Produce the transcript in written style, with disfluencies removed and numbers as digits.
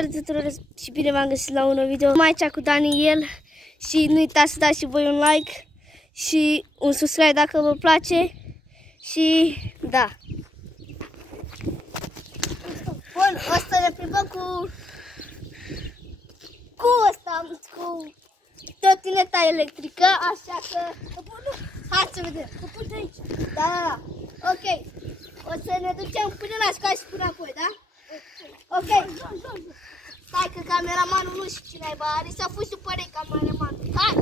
Salutare tuturor și bine v-am găsit la un nou video. Mai aici cu Daniel și nu uitați să dați și voi un like și un subscribe dacă vă place și da. Bun, o să ne plimbăm cu trotineta electrică, așa că hai să vedem. Da. Ok. O să ne ducem până la școală și până apoi, da? Ok. Stai că cameramanul nu știu cine aibă are, s-a fost supărat cameramanul. Hai!